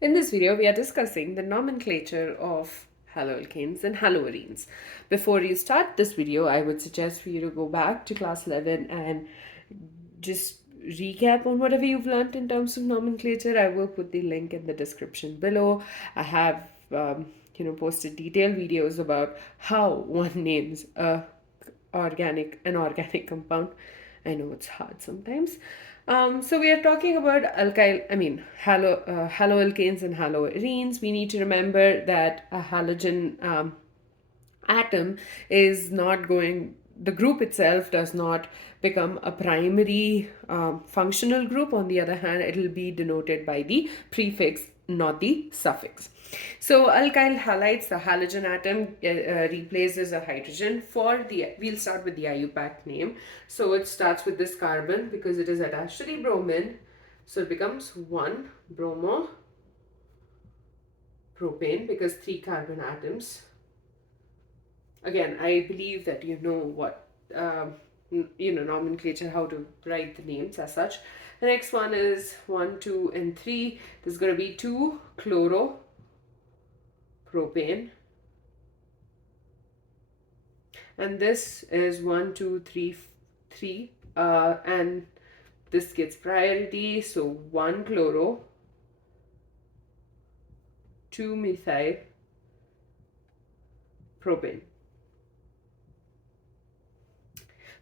In this video, we are discussing the nomenclature of haloalkanes and haloarenes. Before you start this video, I would suggest for you to go back to class 11 and just recap on whatever you've learned in terms of nomenclature. I will put the link in the description below. I have posted detailed videos about how one names an organic compound. I know it's hard sometimes. So we are talking about haloalkanes and haloarenes. We need to remember that a halogen atom is not going, the group itself does not become a primary functional group. On the other hand, it will be denoted by the prefix, not the suffix. So alkyl halides, the halogen atom replaces a hydrogen. We'll start with the IUPAC name. So it starts with this carbon because it is attached to the bromine. So it becomes 1 bromo propane because 3 carbon atoms. Again, I believe that you know what nomenclature, how to write the names as such. The next one is 1, 2, and 3. This is going to be 2 chloropropane, and this is 1, 2, 3, 3, and this gets priority. So 1 chloro, 2 methyl propane.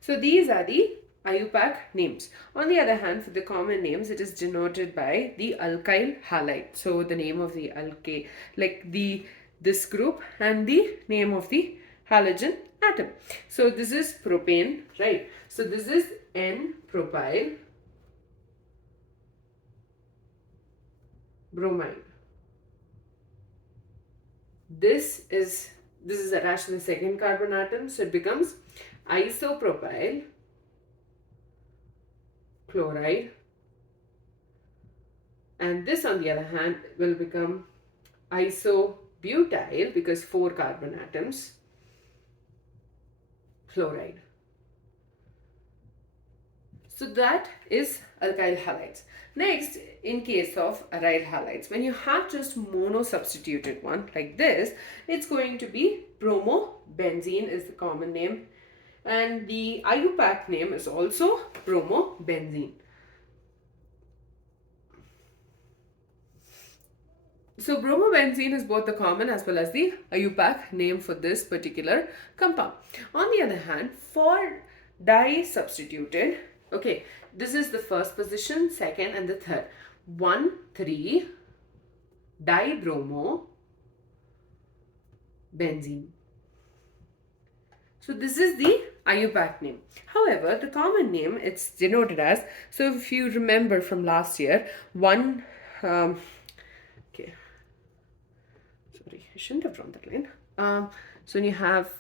So these are the IUPAC names. On the other hand, for the common names, it is denoted by the alkyl halide. So the name of the alkane, like this group, and the name of the halogen atom. So this is propane, right? So this is N-propyl bromide. This is attached to the second carbon atom, so it becomes isopropyl chloride, and this on the other hand will become isobutyl because 4 carbon atoms chloride. So that is alkyl halides. Next, in case of aryl halides, when you have just mono substituted one like this, it's going to be bromobenzene is the common name, and the IUPAC name is also bromobenzene. So bromobenzene is both the common as well as the IUPAC name for this particular compound. On the other hand, for di-substituted, okay, this is the first position, second, and the third. 1, 3 dibromo benzene. So this is the IUPAC name. However, the common name, it's denoted as, so if you remember from last year, okay, sorry, I shouldn't have drawn that line. So when you have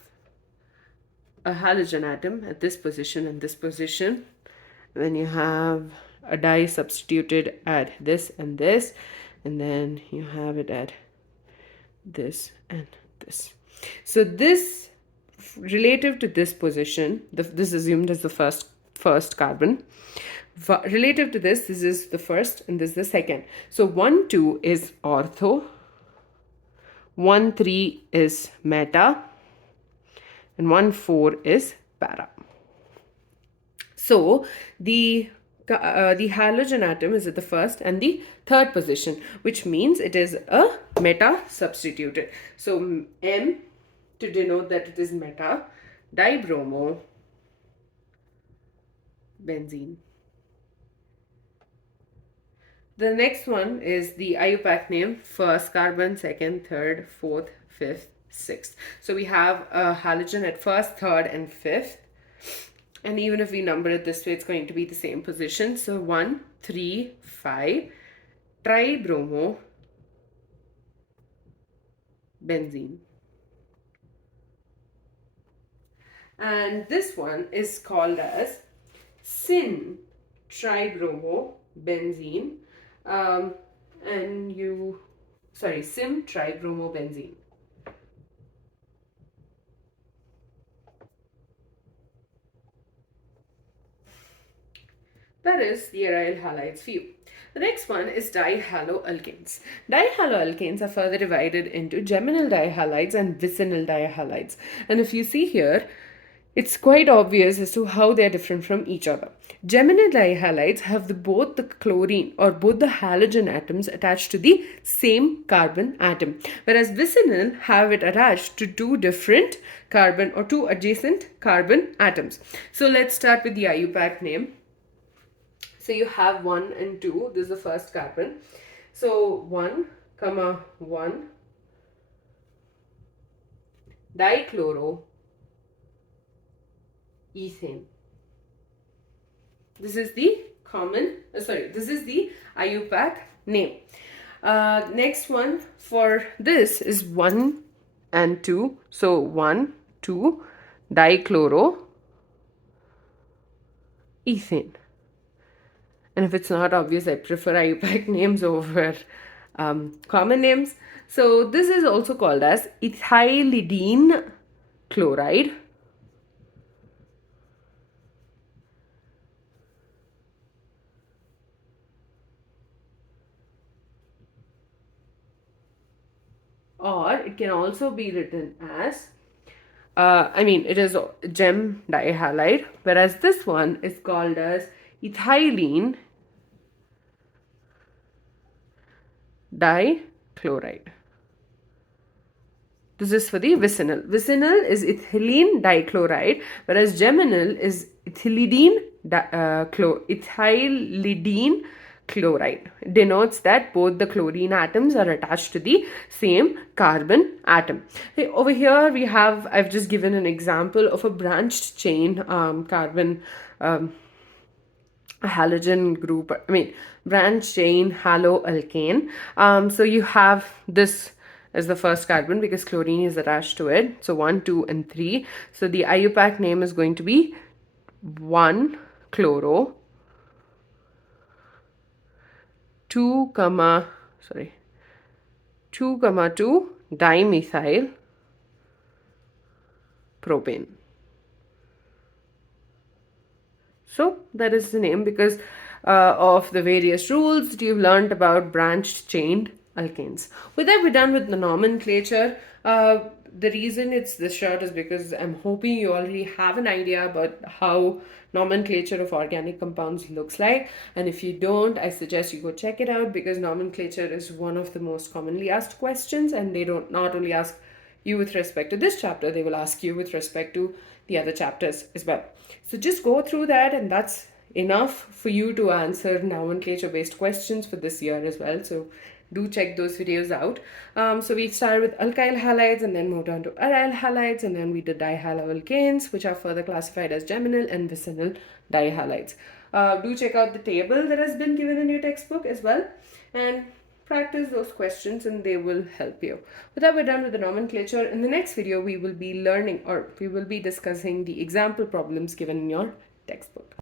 a halogen atom at this position and this position, then you have a di substituted at this, and then you have it at this and this. So this, relative to this position, this assumed as the first carbon. Relative to this is the first and this is the second. So 1, 2 is ortho, 1, 3 is meta, and 1, 4 is para. So the halogen atom is at the first and the third position, which means it is a meta substituted. So M, to denote that it is meta, dibromo benzene. The next one is the IUPAC name, first carbon, second, third, fourth, fifth, sixth. So we have a halogen at first, third, and fifth. And even if we number it this way, it's going to be the same position. So 1, 3, 5, tribromo benzene. And this one is called as syn tribromo benzene. Sim tribromobenzene. That is the aryl halides view. The next one is dihaloalkanes. Dihaloalkanes are further divided into geminal dihalides and vicinal dihalides. And if you see here, it's quite obvious as to how they are different from each other. Geminal dihalides have both the chlorine or both the halogen atoms attached to the same carbon atom, whereas vicinal have it attached to two different carbon or two adjacent carbon atoms. So let's start with the IUPAC name. So you have 1 and 2. This is the first carbon. So 1, 1 dichloroethane. This is the this is the IUPAC name. Next one for this is 1 and 2. So 1, 2 dichloroethane. And if it's not obvious, I prefer IUPAC names over common names. So this is also called as ethylidene chloride. Or it can also be written as, it is gem dihalide, whereas this one is called as ethylene dichloride. This is for the vicinal. Vicinal is ethylene dichloride, whereas geminal is ethylidene chloride. It denotes that both the chlorine atoms are attached to the same carbon atom. Over here we have, I've just given an example of a branched chain carbon halogen group, branched chain haloalkane. So you have this as the first carbon because chlorine is attached to it. So 1, 2, and 3. So the IUPAC name is going to be 1 chloro 2, 2, 2 dimethyl propane. So that is the name because of the various rules that you've learned about branched chained alkanes. With that, we're done with the nomenclature. The reason it's this short is because I'm hoping you already have an idea about how nomenclature of organic compounds looks like. And if you don't, I suggest you go check it out because nomenclature is one of the most commonly asked questions, and they don't not only ask you with respect to this chapter, they will ask you with respect to the other chapters as well. So just go through that, and that's enough for you to answer nomenclature based questions for this year as well. So do check those videos out. So we started with alkyl halides and then moved on to aryl halides, and then we did dihaloalkanes, which are further classified as geminal and vicinal dihalides. Do check out the table that has been given in your textbook as well, and practice those questions and they will help you. With that, we're done with the nomenclature. In the next video, we will be learning, or we will be discussing the example problems given in your textbook.